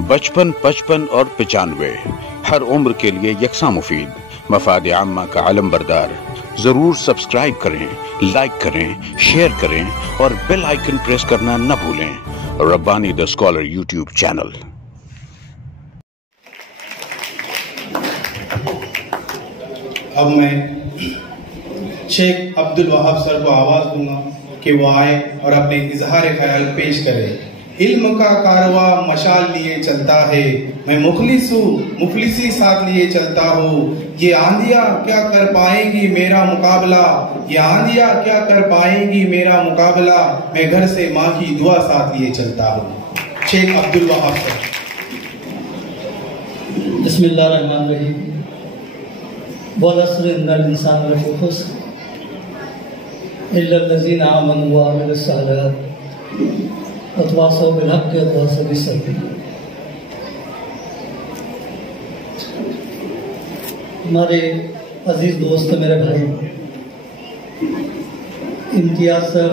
बचपन, 55 और 95 हर उम्र के लिए यकसा मुफीद, मफाद आम्मा का आलम बरदार। जरूर सब्सक्राइब करें, लाइक करें, शेयर करें और बेल आइकन प्रेस करना न भूलें। Rabbani the scholar YouTube channel. अब मैं शेख अब्दुल वहाब सर को आवाज दूंगा कि वो आए और अपने इजहार ख्याल पेश करें। इल्म का कारवा मशाल लिए चलता है, मैं मुखलिस हूँ, मुखलिसी साथ लिए चलता हूँ। ये आंधियाँ क्या कर पाएंगी मेरा मुकाबला, ये आंधियाँ क्या कर पाएंगी मेरा मुकाबला। मैं घर से माँ की दुआ साथ लिए चलता हूँ। शेख अब्दुल वहाब सर। बिस्मिल्लाहिर्रहमानिर्रहीम। वल अस्र इन्नल इंसान लफी खुस्र इल्ला लज़ीना आमनु व अमिलुस सालिहात वतवासौ बिल हक़्क़ि वतवासौ बिस सब्र। हमारे अजीज दोस्त, मेरे भाई इम्तियाज सर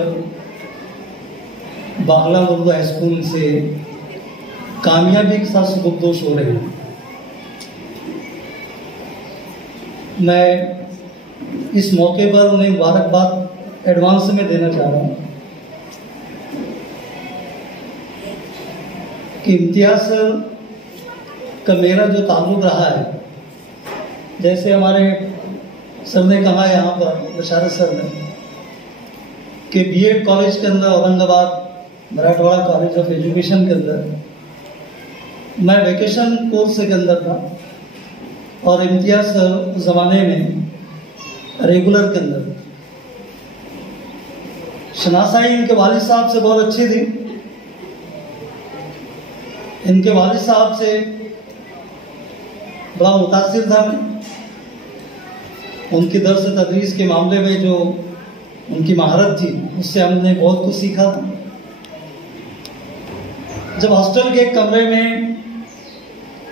बागला उर्दू हाई स्कूल से कामयाबी के साथ सुबकदोश हो रहे हैं। मैं इस मौके पर उन्हें मुबारकबाद एडवांस में देना चाह रहा हूँ कि इम्तियाज सर का मेरा जो ताल्लुक़ रहा है, जैसे हमारे सर ने कहा यहाँ पर बशारत सर ने कि बीएड कॉलेज के अंदर Aurangabad Marathwada college of education के अंदर मैं वेकेशन कोर्स के अंदर था और इम्तियाज सर उस ज़माने में रेगुलर के अंदर। शनासाई इनके वालिद साहब से बहुत अच्छी थी। इनके वालिद साहब से बड़ा मुतासिर था मैं। उनकी दर्स तदरीस के मामले में जो उनकी महारत थी, उससे हमने बहुत कुछ सीखा था। जब हॉस्टल के एक कमरे में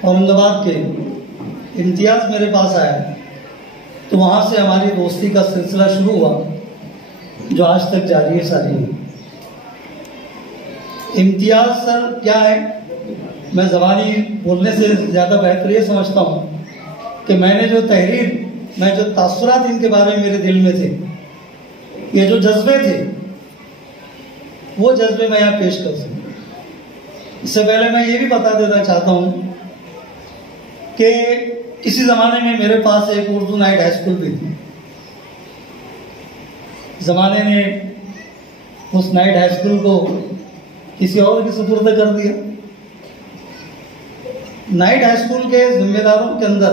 औरंगाबाद के इम्तियाज मेरे पास आया तो वहाँ से हमारी दोस्ती का सिलसिला शुरू हुआ जो आज तक जारी है सारी। इम्तियाज सर क्या है, मैं ज़बानी बोलने से ज़्यादा बेहतर ये समझता हूँ कि मैंने जो तहरीर, मैं जो तासुरात इनके बारे में मेरे दिल में थे, ये जो जज्बे थे, वो जज्बे मैं यहाँ पेश कर सकूँ। इससे पहले मैं ये भी बता देना चाहता हूँ कि किसी ज़माने में मेरे पास एक उर्दू नाइट हाई स्कूल भी थी। ज़माने में उस नाइट हाई स्कूल को किसी और के सुपुर्द कर दिया। नाइट हाई स्कूल के जिम्मेदारों के अंदर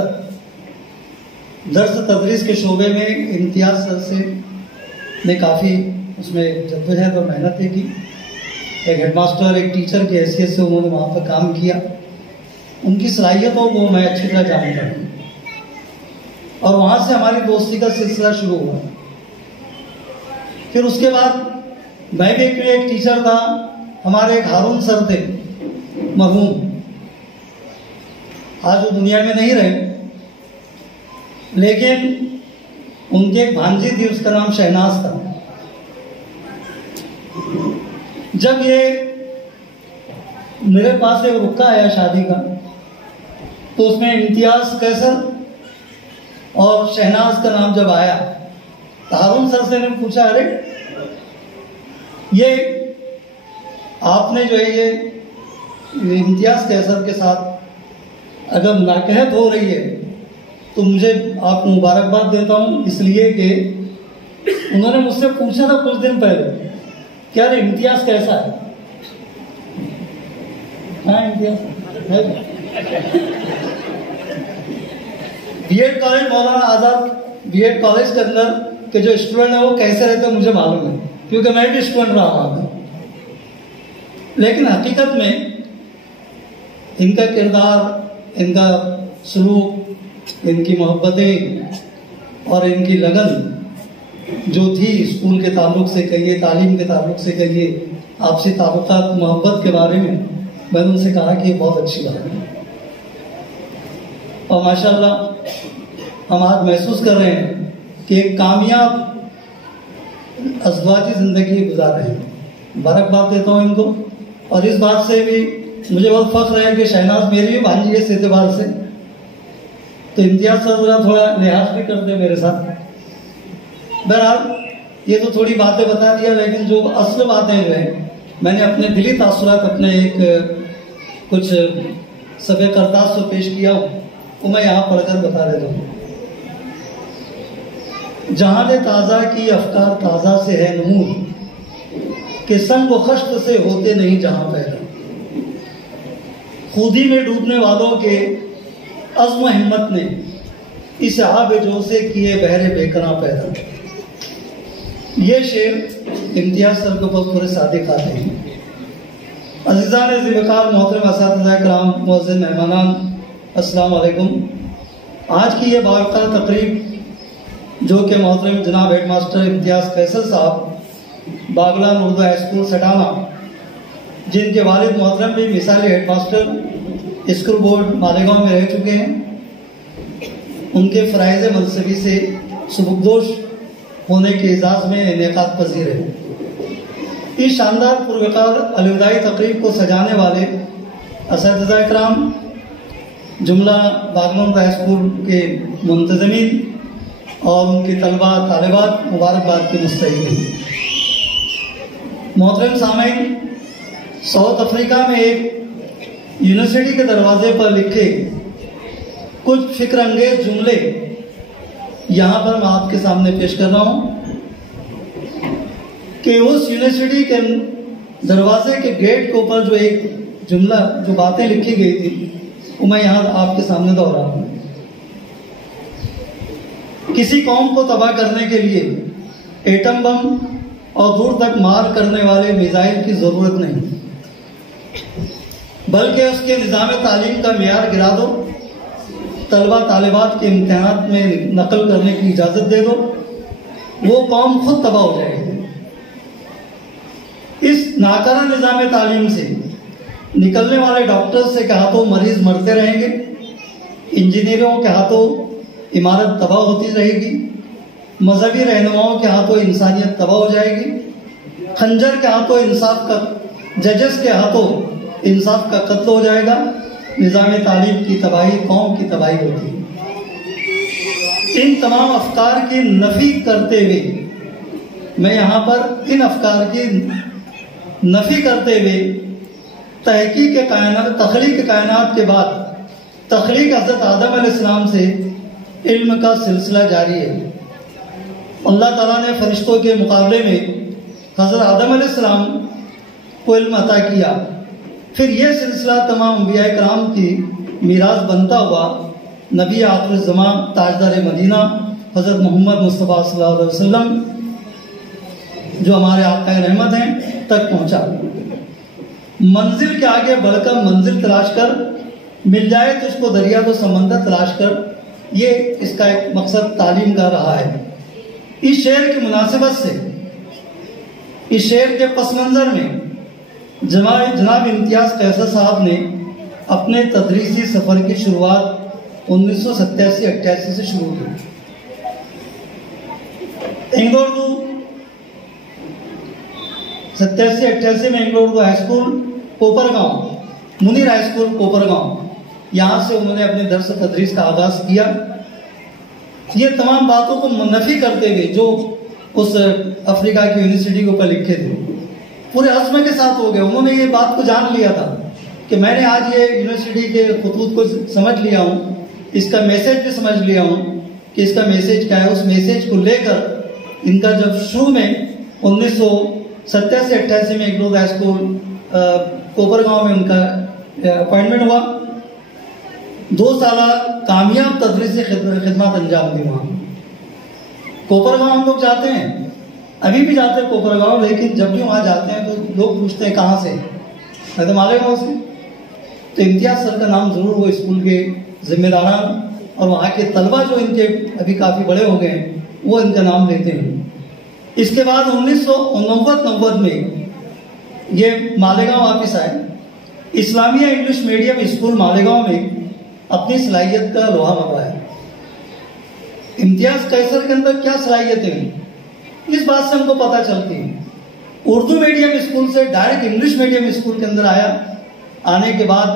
दर्स तदरीस के शोबे में इम्तियाज सर से ने काफ़ी उसमें जद्दोजहद और मेहनत की। एक हेडमास्टर, एक टीचर की हैसियत से उन्होंने वहाँ पर काम किया। उनकी सलाहियतों को मैं अच्छी तरह जानता हूँ और वहाँ से हमारी दोस्ती का सिलसिला शुरू हुआ। फिर उसके बाद मैं भी एक टीचर था। हमारे एक हारून सर थे मरहूम, आज वो दुनिया में नहीं रहे, लेकिन उनके एक भांजी थी, उसका नाम शहनाज था। जब ये मेरे पास एक रुक्का आया शादी का, तो उसमें इम्तियाज कैसर और शहनाज का नाम जब आया तो हारून सर से ने पूछा, अरे ये आपने जो है ये इम्तियाज कैसर के साथ अगर नाकहत हो रही है तो मुझे आप मुबारकबाद देता हूँ, इसलिए कि उन्होंने मुझसे पूछा था कुछ दिन पहले क्या रे इम्तियाज कैसा है। हाँ, इम्तियाज है। बीएड कॉलेज मौलाना आज़ाद बीएड कॉलेज के अंदर के जो स्टूडेंट है वो कैसे रहते हैं मुझे मालूम है, क्योंकि मैं भी स्टूडेंट रहा हूँ। लेकिन हकीकत में इनका किरदार, इनका सलूक, इनकी मोहब्बतें और इनकी लगन जो थी स्कूल के ताल्लुक से कहिए, तालीम के ताल्लुक से कहिए, आपसी ताल्लुकात, मोहब्बत के बारे में मैंने उनसे कहा कि ये बहुत अच्छी बात है। और माशाल्लाह हम आज महसूस कर रहे हैं कि एक कामयाब अज़वाजी ज़िंदगी गुजार रहे हैं। मुबारकबाद देता हूँ इनको। और इस बात से भी मुझे बहुत फख्र है कि शहनाज मेरी भी भांजी है सिद्धिबार से, तो इम्तियाज सर जरा थोड़ा लिहाज भी करते मेरे साथ। बहरहाल ये तो थोड़ी बातें बता दिया, लेकिन जो असल बातें जो है मैंने अपने दिली तासुरात अपने एक कुछ सफ़े करतास से पेश किया वो मैं यहाँ पढ़कर बता देता हूँ। जहां ताज़ा की अफकार ताज़ा से है नूर, के संग व खश्त से होते नहीं जहां पैदा। खुदी में डूबने वालों के अज़्म हिम्मत ने इस आब जो से किए बहरे बेकना पैदा। ये शेर इम्तियाज सर को बहुत पूरे सादिक आते हैं। अज़ीज़ान ज़िबकार मोहतरम असातिज़ा किराम मुअज़्ज़िन मेहमानान, अस्सलाम वालेकुम। आज की ये बारका तकरीब जो कि मोहतरम जनाब हेड मास्टर इम्तियाज़ कैसर साहब बागलान उर्दू हाई स्कूल सटाना, जिनके वालिद मोहतरम भी मिसाली head master school board Malegaon में रह चुके हैं, उनके फ़राइज़ मनसबी से सुबुकदोश होने के एजाज़ में इनेकाद पजीर है। इस शानदार पुरवकार अलविदाई तकरीब को सजाने वाले असातिज़ा इकराम, जुमला बागलान हाई स्कूल के मुंतज़मीन और उनकी तलबा तालिबात मुबारकबाद की मुस्तहिक हैं। मोहतरम सामईन, साउथ अफ्रीका में एक यूनिवर्सिटी के दरवाजे पर लिखे कुछ फिक्र अंगेज जुमले यहाँ पर मैं आपके सामने पेश कर रहा हूँ कि उस यूनिवर्सिटी के दरवाजे के गेट के ऊपर जो एक जुमला जो बातें लिखी गई थी वो मैं यहाँ आपके सामने दोहरा हूँ। किसी कौम को तबाह करने के लिए एटम बम और दूर तक मार करने वाले मिसाइल की जरूरत नहीं, बल्कि उसके निज़ाम तालीम का मेयार गिरा दो, तलबा तालिबात के इम्तिहानात में नकल करने की इजाज़त दे दो, वो कौम खुद तबाह हो जाएगी। इस नाकारा निज़ाम तालीम से निकलने वाले डॉक्टर्स के हाथों मरीज मरते रहेंगे, इंजीनियरों के हाथों इमारत तबाह होती रहेगी, मजहबी रहनुमाओं के हाथों इंसानियत तबाह हो जाएगी, खंजर के हाथों इंसाफ का, जजेस के हाथों इंसाफ का कत्ल हो जाएगा। निज़ाम तालीम की तबाही कौम की तबाही होती है। इन तमाम अफकार की नफी करते हुए मैं यहाँ पर इन अफकार की नफी करते हुए तहकीक कायनात, तख्लीक कायनात के बाद तख्लीक हज़रत आदम अलैहिस्सलाम से इल्म का सिलसिला जारी है। अल्लाह ताला ने फरिश्तों के मुकाबले में हज़रत आदम अलैहिस्सलाम को इल्म अता किया, फिर यह सिलसिला तमाम अंबिया कराम की मीरास बनता हुआ नबी आखिर ज़मान ताजदार मदीना हज़रत मोहम्मद मुस्तफ़ा सल्लल्लाहु अलैहि वसल्लम जो हमारे आका रहमत हैं तक पहुँचा। मंजिल के आगे बढ़कर मंजिल तलाश कर, मिल जाए तो उसको दरिया तो समंदर तलाश कर, ये इसका एक मकसद तालीम का रहा है। इस शेर की मुनासिबत से, इस शेर के पस मंज़र में जनाब इम्तियाज़ कैसर साहब ने अपने तदरीसी सफ़र की शुरुआत 1987-88 से शुरू की। इंग्लो उर्दू 87-88 में Anglo Urdu high school Kopargaon, Munir high school Kopargaon, यहाँ से उन्होंने अपने दर्स तदरीस का आगाज किया। ये तमाम बातों को मुनफी करते हुए जो उस अफ्रीका की यूनिवर्सिटी के ऊपर लिखे थे, पूरे अज़्म के साथ हो गए। उन्होंने ये बात को जान लिया था कि मैंने आज ये यूनिवर्सिटी के खतूत को समझ लिया हूँ, इसका मैसेज भी समझ लिया हूँ कि इसका मैसेज क्या है। उस मैसेज को लेकर इनका जब शुरू में 1987-88 में इंग्लो हाई स्कूल कोपरगांव में उनका अपॉइंटमेंट हुआ, 2 साल कामयाब तदरीसी खिदमत अंजाम दी वहाँ। कोपरगांव हम लोग जाते हैं, अभी भी जाते हैं कोपरगांव, लेकिन जब भी वहाँ जाते हैं तो लोग पूछते हैं कहाँ से, मैं तो मालेगांव से। तो इम्तियाज़ सर का नाम ज़रूर वो स्कूल के जिम्मेदारान और वहाँ के तलबा जो इनके अभी काफ़ी बड़े हो गए हैं वो इनका नाम लेते हैं। इसके बाद 1989 में ये मालेगांव वापस आए। Islamia English medium school Malegaon में अपनी सलाहियत का लोहा मनवाया। इम्तियाज़ कैसर के अंदर क्या सलाहियतें, इस बात से हमको पता चलती है। उर्दू मीडियम स्कूल से डायरेक्ट इंग्लिश मीडियम स्कूल के अंदर आया आने के बाद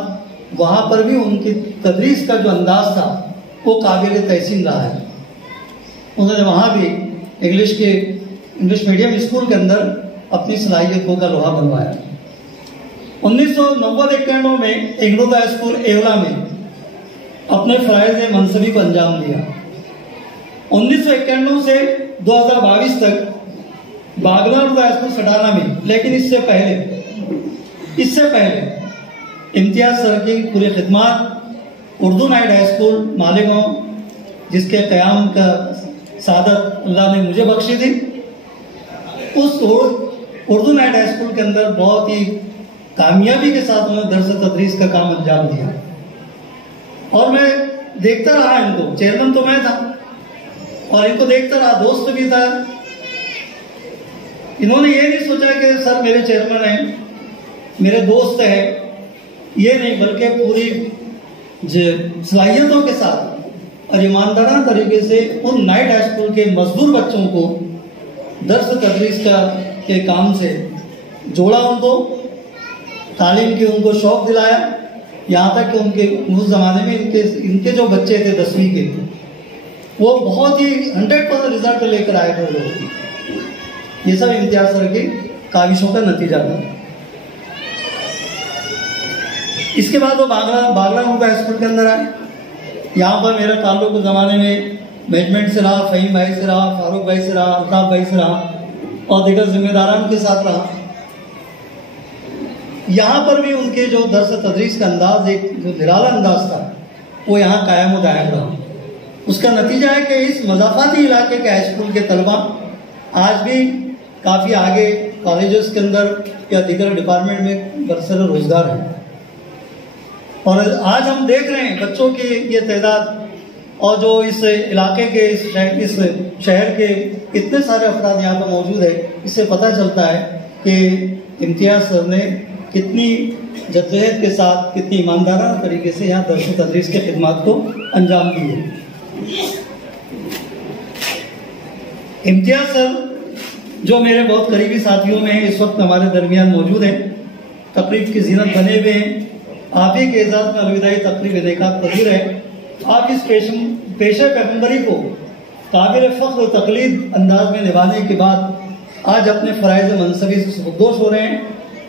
वहाँ पर भी उनकी तदरीस का जो अंदाज था वो काबिल तहसीन रहा है। उन्होंने वहाँ भी इंग्लिश मीडियम स्कूल के अंदर अपनी सलाहियतों का लोहा बनवाया। 1990-91 में इंग्लोदा स्कूल एवला में अपने फ़राइज़ मनसबी को अंजाम दिया। 1991 से 2022 तक बागला स्कूल सटाना में, लेकिन इससे पहले इम्तियाज सर की पूरी खिदमत Urdu night high school Malegaon, जिसके क़याम का सादत अल्लाह ने मुझे बख्शी थी, उस उर्दू नाइट हाई स्कूल के अंदर बहुत ही कामयाबी के साथ उन्होंने दर्स तदरीस का काम अंजाम दिया। और मैं देखता रहा इनको, चेयरमैन तो मैं था और इनको देखता रहा, दोस्त भी था। इन्होंने ये नहीं सोचा कि सर मेरे चेयरमैन हैं, मेरे दोस्त हैं, ये नहीं, बल्कि पूरी सलाहियतों के साथ और ईमानदाराना तरीके से उन नाइट हाई स्कूल के मजदूर बच्चों को दर्स तदरीस के काम से जोड़ा, उनको तालीम की उनको शौक़ दिलाया। यहाँ तक कि उनके उस ज़माने में इनके जो बच्चे थे 10वीं के, वो बहुत ही 100% रिजल्ट लेकर आए थे लोग। ये सब इम्तियाज सर की काविशों का नतीजा था। इसके बाद वो बागला उनका स्कूल के अंदर आए। यहाँ पर मेरा ताल्लुक उस ज़माने में मैनेजमेंट से रहा, फ़हीम भाई से रहा, फारूक भाई से रहा, अल्ताफ़ भाई से रहा और दीगर जिम्मेदारान के साथ रहा। यहाँ पर भी उनके जो दर्स तदरीस का अंदाज, एक जो निराला अंदाज था, वो यहाँ कायम व दायम रहा। उसका नतीजा है कि इस मज़ाफ़ाती इलाके के हाई स्कूल के तलबा आज भी काफ़ी आगे कॉलेजेस के अंदर या दीगर डिपार्टमेंट में बरसर रोज़गार हैं। और आज हम देख रहे हैं बच्चों की ये तादाद, और जो इस इलाके के इस शहर के इतने सारे अफराद यहाँ पर मौजूद है, इससे पता चलता है कि इम्तियाज सर ने कितनी जद्दोजहद के साथ, कितनी ईमानदाराना तरीके से यहाँ दर्स तदरीस के खिदमात को अंजाम दी है। इम्तियाज सर जो मेरे बहुत करीबी साथियों में इस वक्त हमारे दरमियान मौजूद हैं, तकरीब की ज़ीनत बने हुए हैं। आप ही के एजाज़ में अलविदाई तकरीब इनेकात पजीर है। आप इस पेशे पैगम्बरी को काबिल फ़ख्र तकलीद अंदाज में निभाने के बाद आज अपने फ़राइज़ मनसबी से सुबुकदोश हो रहे हैं।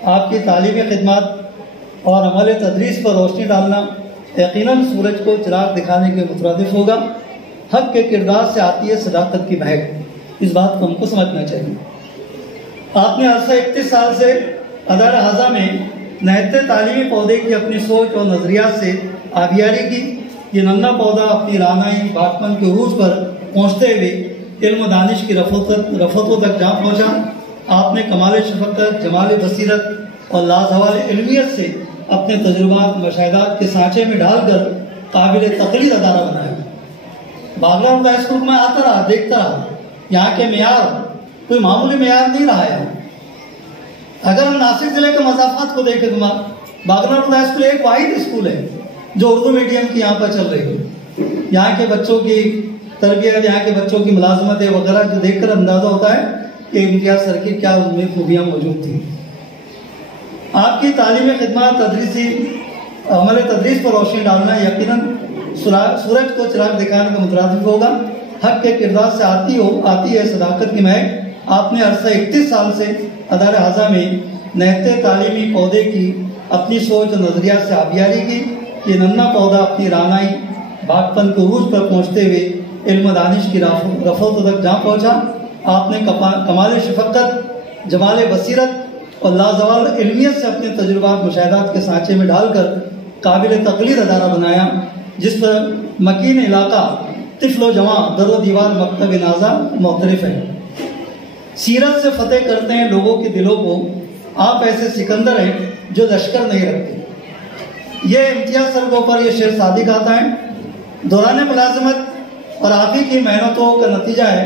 आपकी तालीमी खिदमत और अमल तदरीस पर रोशनी डालना यकीनन सूरज को चिराग दिखाने के मुतरादिफ होगा। हक़ के किरदार से आती है सदाकत की महक, इस बात को हमको समझना चाहिए। आपने अरसा 31 साल से अदारा हज़ा में नहते तालीमी पौधे की अपनी सोच और नज़रियात से आबियारी की। ये नन्हा पौधा अपनी रानाई बागपन के उरूज पर पहुँचते हुए इल्म दानिश की रफ़तों तक जा पहुँचा। आपने कमाल शफ़क़त, जमाल बसीरत और लाजवाल इल्मियत से अपने तजुर्बात मशाहिदात के सांचे में डालकर काबिल तक़लीद अदारा बनाया। बागला हाई स्कूल में आता रहा, देखता रहा, यहाँ के मेयार कोई मामूली मेयार नहीं रहा है। अगर हम नासिक जिले के मज़ाफ़ात को देखें तो बागला हाई स्कूल एक वाहिद स्कूल है जो उर्दू मीडियम की यहाँ पर चल रही है। यहाँ के बच्चों की तरबियत, यहाँ के बच्चों की मुलाजमत वगैरह जो देखकर अंदाज़ा होता है कि इम्तियाज सर की क्या उनमें खूबियाँ मौजूद थी। आपकी तालीमी खिदमत तदरीसी अमल तदरीस पर रोशनी डालना यकीनन सूरज को चिराग दिखाने का मुतरादिफ होगा। हक़ के किरदार से आती है सदाकत की महक। आपने अरसा 31 साल से अदारा हज़ा में नहते तालीमी पौधे की अपनी सोच और नज़रियात से आबियारी की। ये नन्हा पौधा अपनी रानाई बागपन के उरूज पर पहुँचते हुए इल्म दानिश की रफ़तों तक जा पहुँचा। आपने कमाल शफ़क़त, जमाल बसीरत और लाजवाल इल्मियत से अपने तजुर्बात मुशाहिदात के सांचे में डालकर काबिल तक़लीद अदारा बनाया, जिस पर मकीन इलाका तिफ़्ल जवां दरो दीवार मकतब नाजा मुख्तलिफ है। सीरत से फतेह करते हैं लोगों के दिलों को। आप ऐसे सिकंदर हैं जो लश्कर नहीं रखते। ये इम्तियाज सर के ऊपर ये शेर सादिक आता है। दौरान मुलाजमत और आप ही की मेहनतों का नतीजा है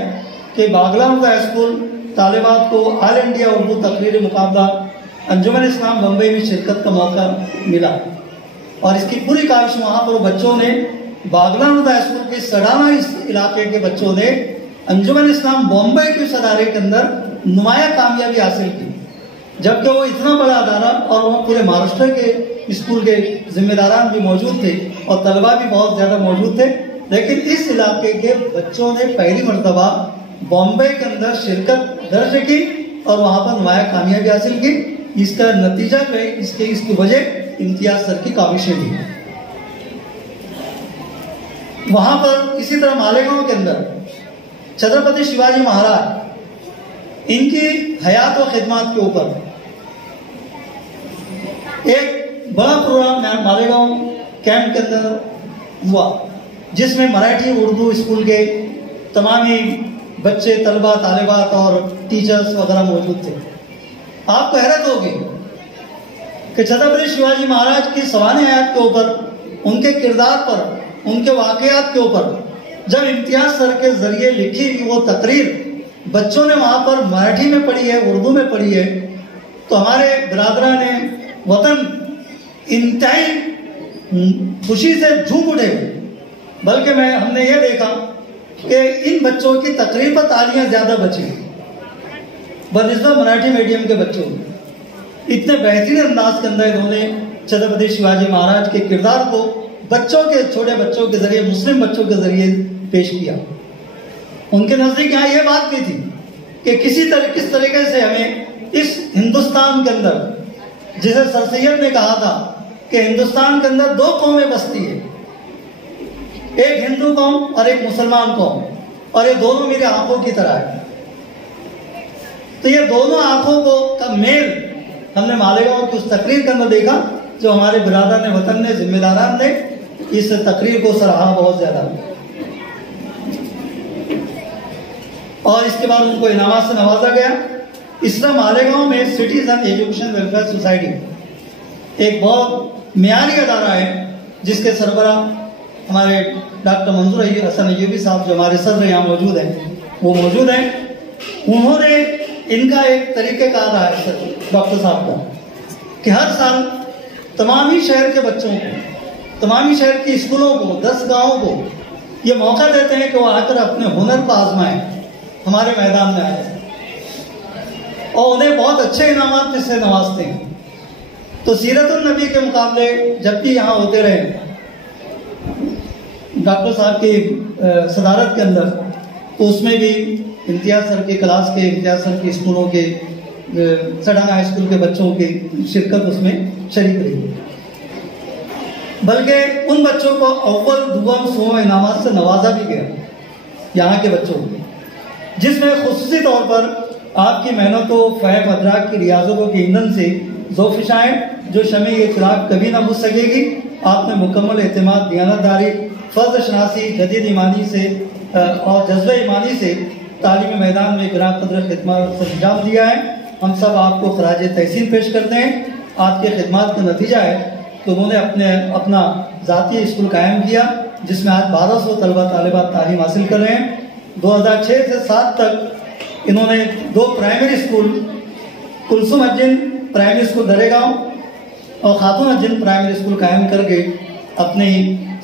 कि बागला हाई स्कूल तालिबात को ऑल इंडिया उर्दू तकरीरी मुकाबला अंजुमन इस्लाम बम्बई में शिरकत का मौका मिला और इसकी पूरी काविश वहाँ पर बच्चों ने, बागला हाई स्कूल के सड़ाना इस इलाके के बच्चों ने अंजुमन इस्लाम बॉम्बे के सदारे के अंदर नुमाया कामयाबी हासिल की। जबकि वो इतना बड़ा अदारा और वो पूरे महाराष्ट्र के स्कूल के जिम्मेदारान भी मौजूद थे और तलबा भी बहुत ज़्यादा मौजूद थे। लेकिन इस इलाके के बच्चों ने पहली मरतबा बॉम्बे के अंदर शिरकत दर्ज की और वहाँ पर नुमाया कामयाबी हासिल की। इसका नतीजा जो है, इसकी वजह इम्तियाज सर की काविशें थी। वहाँ पर इसी तरह मालेगांव के अंदर छत्रपति शिवाजी महाराज इनकी हयात और खिदमत के ऊपर एक बड़ा प्रोग्राम मालेगांव कैंप के अंदर हुआ, जिसमें मराठी उर्दू स्कूल के तमाम ही बच्चे, तलबा, तालिबात और टीचर्स वगैरह मौजूद थे। आपको हैरत होगी कि छत्रपति शिवाजी महाराज की सवाने हयात के ऊपर, उनके किरदार पर, उनके वाकयात के ऊपर जब इम्तियाज सर के जरिए लिखी हुई वो तकरीर बच्चों ने वहाँ पर मराठी में पढ़ी है, उर्दू में पढ़ी है, तो हमारे बिरादरा ने वतन इंतहाई खुशी से झूम उठे। बल्कि हमने ये देखा कि इन बच्चों की तकरीर पर तालियां ज्यादा बची बनिस्बत मराठी मीडियम के बच्चों। इतने बेहतरीन अंदाज के अंदर इन्होंने छत्रपति शिवाजी महाराज के किरदार को बच्चों के, छोटे बच्चों के जरिए, मुस्लिम बच्चों के जरिए पेश किया। उनके नजदीक यहाँ ये बात भी थी कि किस तरीके से हमें इस हिंदुस्तान के अंदर, जिसे सर सैयद ने कहा था कि हिंदुस्तान के अंदर दो कौमें बसती है, एक हिंदू कौम और एक मुसलमान कौम, और ये दोनों मेरी आंखों की तरह है। तो ये दोनों आंखों को का मेल हमने मालेगांव की उस तकरीर के अंदर देखा, जो हमारे बिरादर ने, वतन ने, जिम्मेदारान ने इस तकरीर को सराहा बहुत ज्यादा। और इसके बाद उनको इनामात से नवाजा गया। इस तरह मालेगांव में सिटीजन एजुकेशन वेलफेयर सोसाइटी एक बहुत मियारी अदारा है, जिसके सरबरा हमारे डॉक्टर मंजूर हसन अय्यूबी साहब, जो हमारे सदर यहाँ मौजूद हैं, वो मौजूद हैं। उन्होंने इनका एक तरीक़ेकार रहा है सर डॉक्टर साहब का कि हर साल तमाम ही शहर के बच्चों को, तमाम ही शहर के स्कूलों को, 10 गाँवों को ये मौका देते हैं कि वो आकर अपने हुनर को आजमाएं, हमारे मैदान में आए, और उन्हें बहुत अच्छे इनामात से नवाजते हैं। तो सीरतुन नबी के मुकाबले जब भी यहाँ होते रहे डॉक्टर साहब की सदारत के अंदर, तो उसमें भी इम्तियाज सर के क्लास के, इम्तियाज सर के स्कूलों के, सडाना हाई स्कूल के बच्चों की शिरकत उसमें शरीक रही। बल्कि उन बच्चों को अव्वल, दुआम, सोम इनामात से नवाजा भी गया यहाँ के बच्चों को, जिसमें खुसूसी तौर पर आपकी मेहनतों, फैब अदराक की रियाजतों के ईंधन से ज़ोफ़िशाएं जो शमे ये चिराग कभी ना बुझ सकेगी। आपने मुकम्मल एतमाद, दियानतदारी, फ़र्ज़ शनासी, जदीद ईमानी से और जज्बे ईमानी से तालीमी मैदान में बिना कदर खिदमत से अंजाम दिया है। हम सब आपको खराज तहसीन पेश करते हैं। आपके खिदमत का नतीजा है कि उन्होंने अपना ज़ाती स्कूल कायम किया, जिसमें आज 1200 तलबा तालिबात तालीम हासिल कर रहे हैं। 2006 से 7 तक इन्होंने 2 primary school, Kulsum Ajjin primary school Daregaon और खातून अज्जिन प्राइमरी स्कूल कायम करके अपनी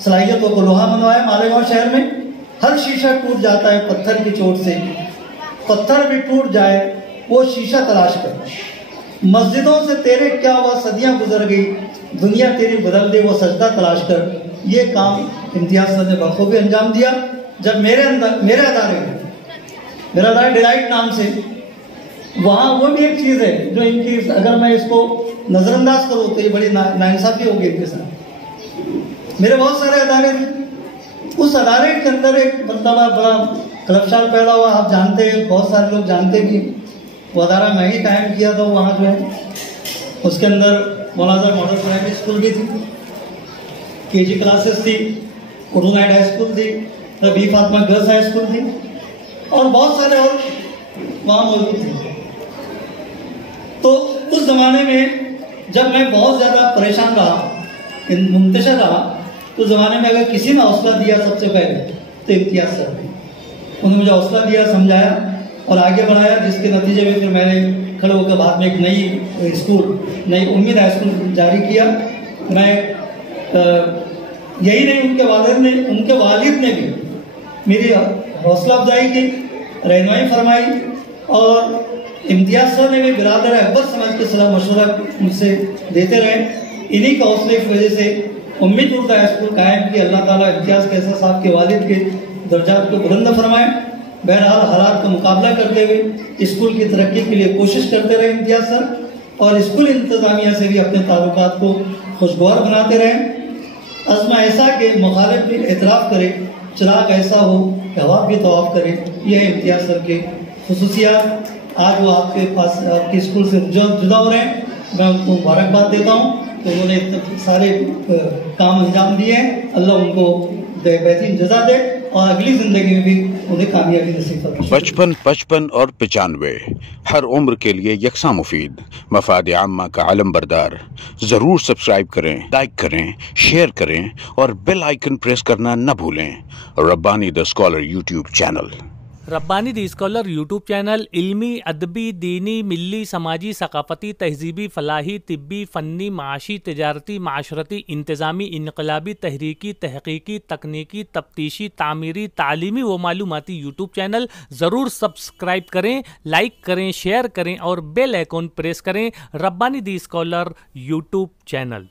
सलाहियतों को लोहा मनवाया। मालेगांव शहर में हर शीशा टूट जाता है पत्थर की चोट से, पत्थर भी टूट जाए वो शीशा तलाश कर। मस्जिदों से तेरे क्या हुआ, सदियां गुजर गई, दुनिया तेरी बदल दे वो सजदा तलाश कर। ये काम इम्तियाज सर ने बखूबी अंजाम दिया। जब मेरे अदारे डिलाइट नाम से, वहाँ वो भी एक चीज़ है जो इनकी, अगर मैं इसको नज़रअंदाज करूँ तो ये बड़ी नाइंसाफी होगी इनके साथ। मेरे बहुत सारे अदारे थे, उस अदारे के अंदर एक मतलब बड़ा खलबशाल पैदा हुआ। आप जानते हैं, बहुत सारे लोग जानते भी, वो अदारा मैं ही कायम किया था। वहाँ जो है उसके अंदर मौलाना मॉडल प्राइमरी स्कूल भी थी, KG क्लासेस थी, उर्दू नाइट हाई स्कूल थी, B Fatima girls high school थी, और बहुत सारे और वहाँ मौजूद थे। तो उस जमाने में जब मैं बहुत ज़्यादा परेशान रहा, मुंतशिर रहा, तो ज़माने में अगर किसी ने हौसला दिया सबसे पहले तो इम्तियाज सर ने। उन्होंने मुझे हौसला दिया, समझाया और आगे बढ़ाया, जिसके नतीजे में फिर मैंने खड़े होकर बाद में एक नई उम्मीद हाई स्कूल जारी किया। मैं यही नहीं, उनके वालिद ने भी मेरी हौसला अफजाई की, रहनुमाई फरमाई, और इम्तियाज सर ने भी बिरादर अकबर समझ के सलाह मशवरा मुझसे देते रहे। इन्हीं का हौसले की वजह से उम्मीद उर्दू हाई स्कूल कायम की। अल्लाह ताला इम्तियाज कैसर साहब के वालिद के दर्जात को बुलंद फरमाए। बहरहाल हालात का मुकाबला करते हुए स्कूल की तरक्की के लिए कोशिश करते रहे इम्तियाज सर, और स्कूल इंतजामिया से भी अपने ताल्लुकात को खुशगवार बनाते रहे। अज़्म ऐसा कि मुखालिफ भी एतराफ़ करे, चिराग ऐसा हो कि हवा भी तवाफ़ करे, यह इम्तियाज सर के खुसूसियात। आज वो आपके पास आपके स्कूल से जुदा हो रहे हैं, मैं उनको मुबारकबाद देता हूँ कि उन्होंने इतने सारे काम अंजाम दिए हैं। अल्लाह उनको बेहतरीन जज़ा दे और अगली जिंदगी में भी उन्हें कामयाबी नसीब फरमाए। 55, 55 और 95 हर उम्र के लिए यकसा मुफीद, मफाद आम्मा का आलम बरदार। जरूर सब्सक्राइब करें, लाइक करें, शेयर करें और बेल आइकन प्रेस करना न भूलें। Rabbani the scholar YouTube channel. Rabbani the scholar YouTube channel इल्मी, अदबी, दीनी, मिली, समाजी, सकाफती, तहजीबी, फलाही, तिब्बी, फ़न्नी, माशी, तिजारती, माशरती, इंतज़ामी, इनकलाबी, तहरीकी, तहकीकी, तकनीकी, तफ्तीशी, तामीरी, तालीमी व मालूमाती यूट्यूब चैनल। ज़रूर सब्सक्राइब करें, लाइक करें, शेयर करें और बेल आइकन प्रेस करें। Rabbani the scholar YouTube channel.